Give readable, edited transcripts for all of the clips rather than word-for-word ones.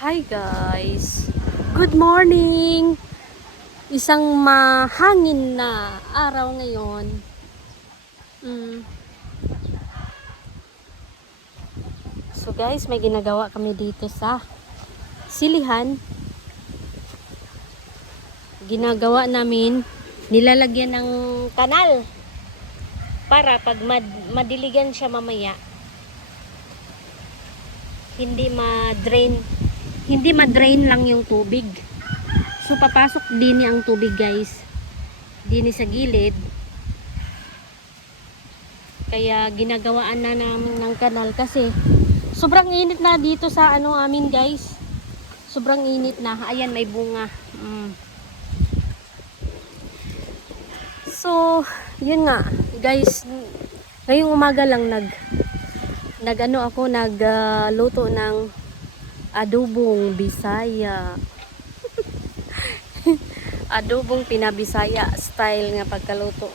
Hi guys! Good morning! Isang mahangin na araw ngayon. So guys, may ginagawa kami dito sa silihan. Ginagawa namin, nilalagyan ng kanal para pag madiligan siya mamaya, hindi ma-drain lang yung tubig. So papasok din ang tubig guys, din sa gilid. Kaya ginagawaan na namin ng kanal kasi sobrang init na dito sa amin guys. Sobrang init na. Ayan, may bunga. So yun nga guys, ngayong umaga lang nagluto ng adobong Bisaya. Adobong pinabisaya style nga pagkaluto.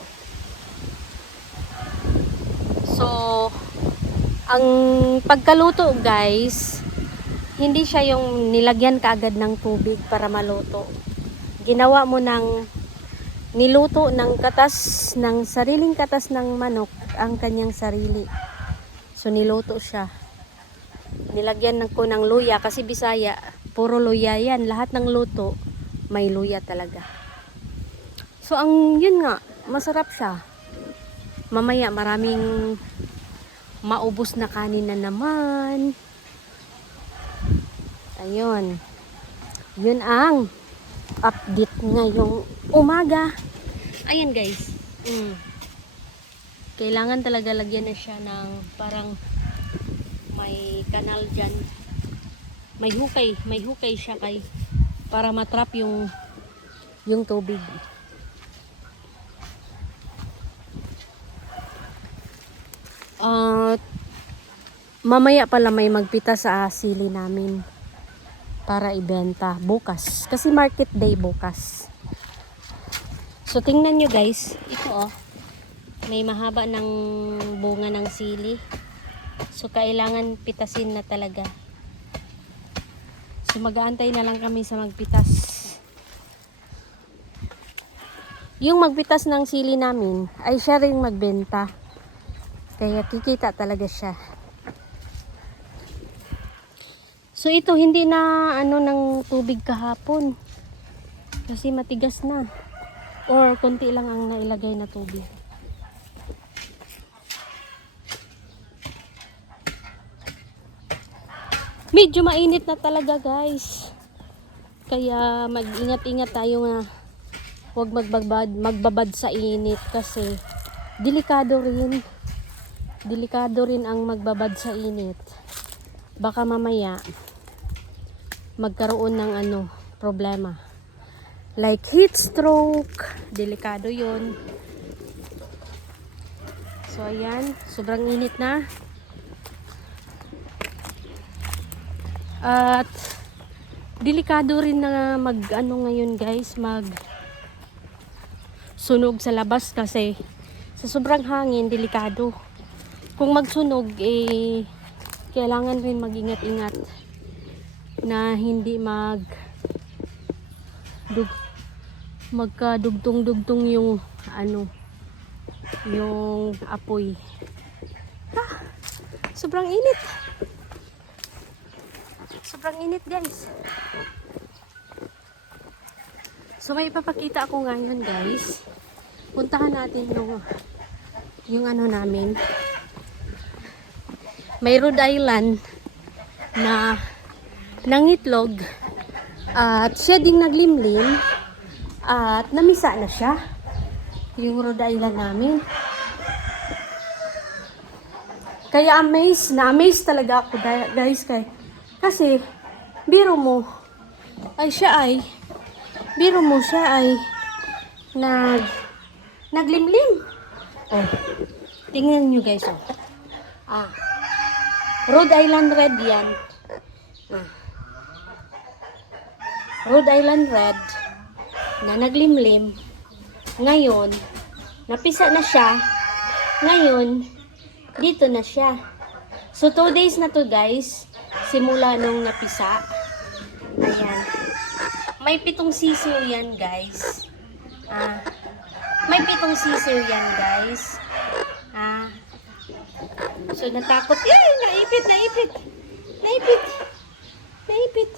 So ang pagkaluto guys, hindi siya yung nilagyan kaagad ng tubig para maluto. Ginawa mo ng niluto ng sariling katas ng manok ang kanyang sarili. So niluto siya. Nilagyan ko ng luya kasi Bisaya, puro luya yan. Lahat ng luto may luya talaga. So ang yun nga, masarap siya. Mamaya maraming maubos na kanin na naman. Ayun. Yun ang update ngayong umaga. Ayan guys. Kailangan talaga lagyan na siya ng parang may kanal dyan. May hukay siya para matrap yung tubig. Mamaya pala may magpita sa sili namin para ibenta bukas. Kasi market day bukas. So tingnan nyo guys, ito may mahaba ng bunga ng sili. So kailangan pitasin na talaga. So mag-aantay na lang kami sa magpitas. Yung magpitas ng sili namin ay siya ring magbenta. Kaya kikita talaga siya. So ito hindi na ng tubig kahapon. Kasi matigas na. Or konti lang ang nailagay na tubig. Medyo mainit na talaga guys. Kaya mag-ingat-ingat tayo nga. Huwag magbabad sa init kasi delikado rin. Delikado rin ang magbabad sa init. Baka mamaya magkaroon ng problema. Like heat stroke. Delikado yun. So ayan, sobrang init na. At delikado rin na ngayon guys, sunog sa labas kasi sa sobrang hangin, delikado. Kung magsunog, kailangan rin mag-ingat-ingat na hindi magkadugtong-dugtong yung apoy. Sobrang init. Sobrang init guys. So may ipapakita ako ngayon guys. Puntahan natin yung namin. May Rhode Island na nangitlog at siya ding naglimlim at namisa na siya. Yung Rhode Island namin. Kaya na-amaze talaga ako guys kasi biro mo siya ay naglimlim. Tingnan nyo guys Rhode Island red yan. Rhode Island red na naglimlim. Ngayon napisa na siya. Ngayon dito na siya. So 2 days na to guys simula nung napisa. Ayan. May 7 sisiw yan, guys. May 7 sisiw yan, guys. So, natakot. Naipit.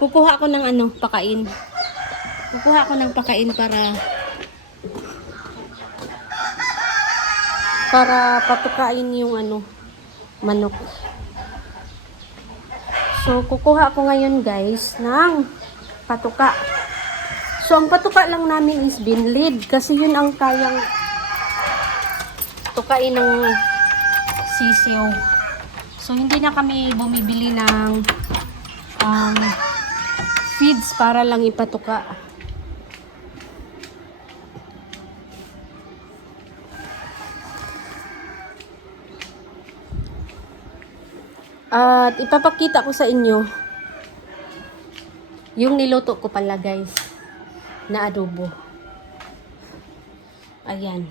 Kukuha ako ng pakain. Kukuha ako ng pakain para patukain yung manok. So, kukuha ako ngayon, guys, ng patuka. So, ang patuka lang namin is binlid kasi yun ang kayang tukain ng sisiw. So, hindi na kami bumibili ng feeds para lang ipatuka. At ipapakita ko sa inyo yung niluto ko pala, guys, na adobo. Ayan.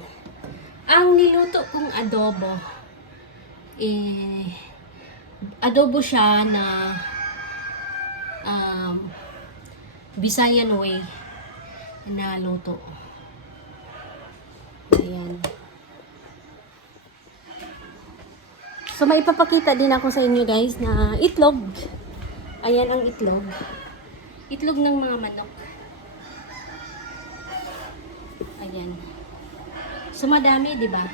Ang niluto kong adobo, adobo siya na Visayan way na luto. Ayan. So, maipapakita din ako sa inyo, guys, na itlog. Ayan ang itlog. Itlog ng mga manok. Ayan. So, madami, di ba?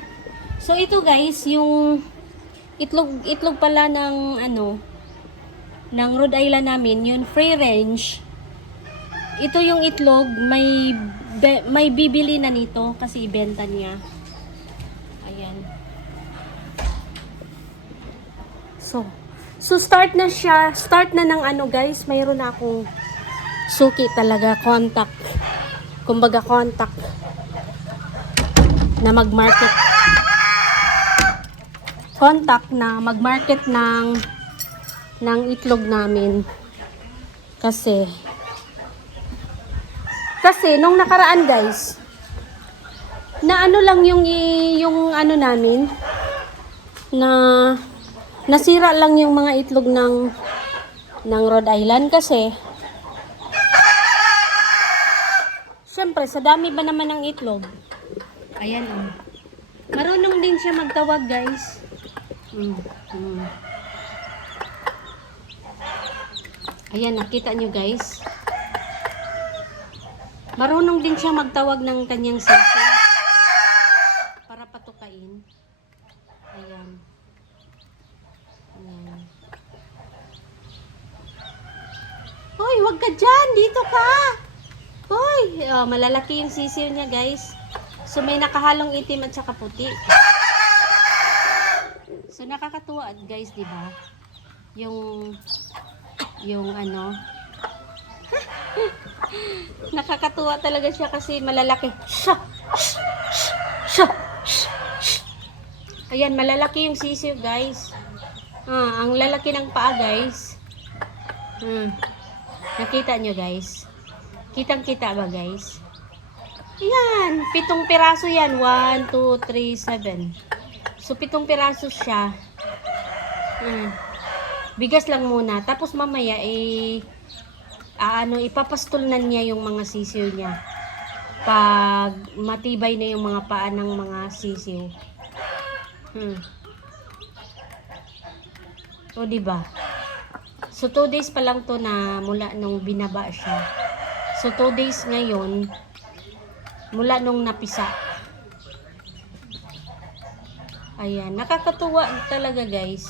So, ito, guys, yung itlog pala ng ng Rhode Island namin, yun free range. Ito yung itlog, may bibili na nito kasi ibenta niya. Ayan. So start na siya, start na ng guys, mayroon na akong suki talaga, contact. Kumbaga contact na mag-market. Contact na mag-market ng itlog namin. Kasi nung nakaraan, guys, na lang yung namin na nasira lang yung mga itlog ng Rhode Island kasi syempre sa dami ba naman ng itlog. Ayan marunong din siya magtawag, guys. Ayan, nakita nyo, guys. Marunong din siya magtawag ng kanyang sisi para patukain. Ayan. Hoy, wag ka dyan! Dito ka! Hoy! Malalaki yung sisiw niya, guys. So, may nakahalong itim at saka puti. So, nakakatuwa, guys, di ba? Yung nakakatuwa talaga siya kasi malalaki. Ayan, malalaki yung sisiw, guys. Ang lalaki ng paa, guys. Nakita nyo, guys? Kitang-kita ba, guys? Ayan, 7 piraso yan. 1, 2, 3, 7. So, 7 piraso siya. Bigas lang muna. Tapos mamaya, ipapastol na niya yung mga sisiw niya. Pag matibay na yung mga paa ng mga sisiw. O, diba? So, 2 days pa lang to na mula nung binaba siya. So, 2 days ngayon, mula nung napisa. Ayan, nakakatuwa talaga, guys.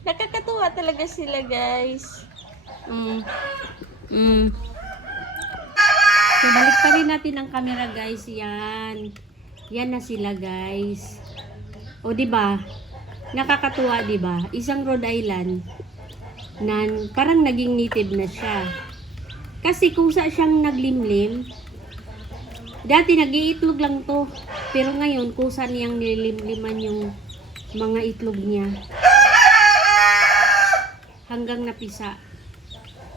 Nakakatuwa talaga sila, guys. So, balik pa rin natin ang camera, guys. Yan. Yan na sila, guys. O, diba? Nakakatuwa, diba? Isang Rhode Island na parang naging native na siya. Kasi kusa siyang naglimlim. Dati nag-iitlog lang to. Pero ngayon, kusa niyang nililimliman yung mga itlog niya. Hanggang napisa.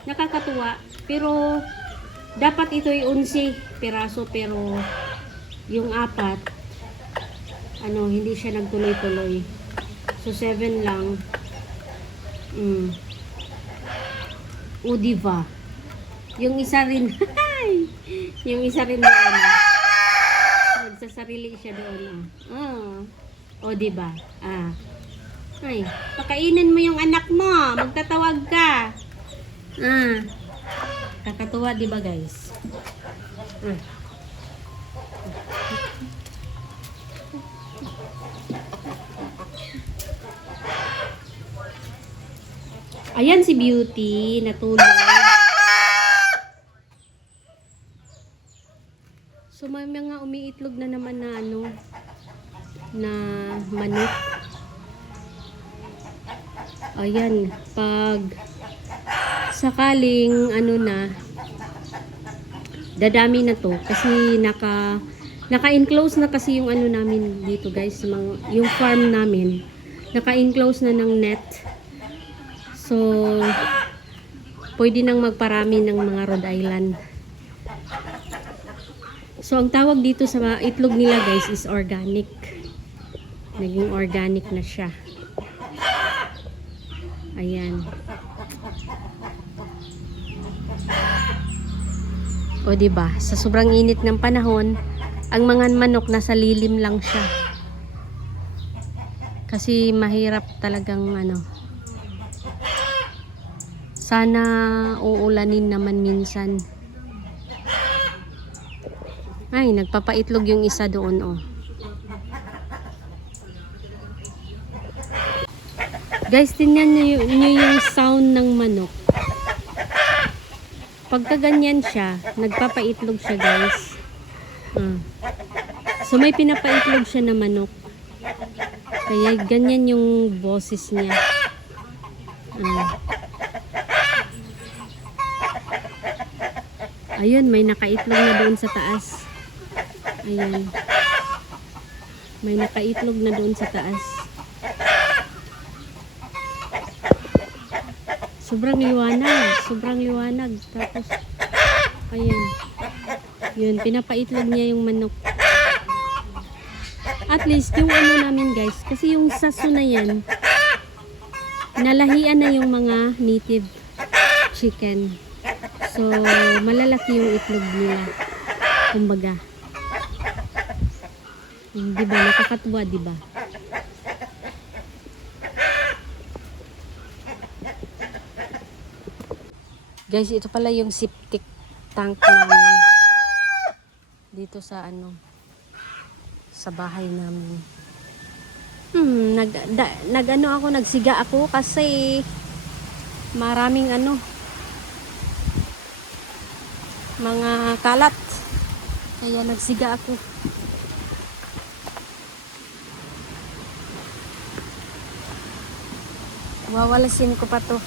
Nakakatuwa. Pero, dapat ito ay 11 piraso. Pero, yung 4, hindi siya nagtuloy-tuloy. So, 7 lang. O, diba? Yung isa rin, yung isa rin doon. Nagsasarili siya doon. O, diba? Ay, pakainin mo yung anak mo. Magtatawag ka. Kakatuwa, diba guys? Ayan si Beauty, natulog. So may mga umiitlog na naman na na manok. Ayan, pag sakaling dadami na to kasi naka-enclose na kasi yung namin dito guys, yung farm namin. Naka-enclose na ng net. So, pwede nang magparami ng mga Rhode Island. So, ang tawag dito sa itlog nila guys is organic. Naging organic na siya. Ayan. O, diba? Sa sobrang init ng panahon, ang mga manok nasa lilim lang siya. Kasi mahirap talagang sana uulanin naman minsan. Ay, nagpapaitlog yung isa doon, oh. Guys, tingnan nyo yung sound ng manok. Pagka ganyan siya, nagpapaitlog siya, guys. So, may pinapaitlog siya na manok. Kaya ganyan yung boses niya. Ayun, may nakaitlog na doon sa taas. Ayan. May nakaitlog na doon sa taas. Sobrang liwanag. Sobrang liwanag. Tapos, ayan. Yun, pinapaitlog niya yung manok. At least, yung namin guys, kasi yung saso na yan, nalahian na yung mga native chicken. So, malalaki yung itlog nila. Kumbaga. Diba? Nakakatuwa, diba? Guys, ito pala yung septic tank namin. Dito sa sa bahay namin. Nagsiga ako kasi maraming mga kalat. Kaya nagsiga ako. Wawalasin ko pa to.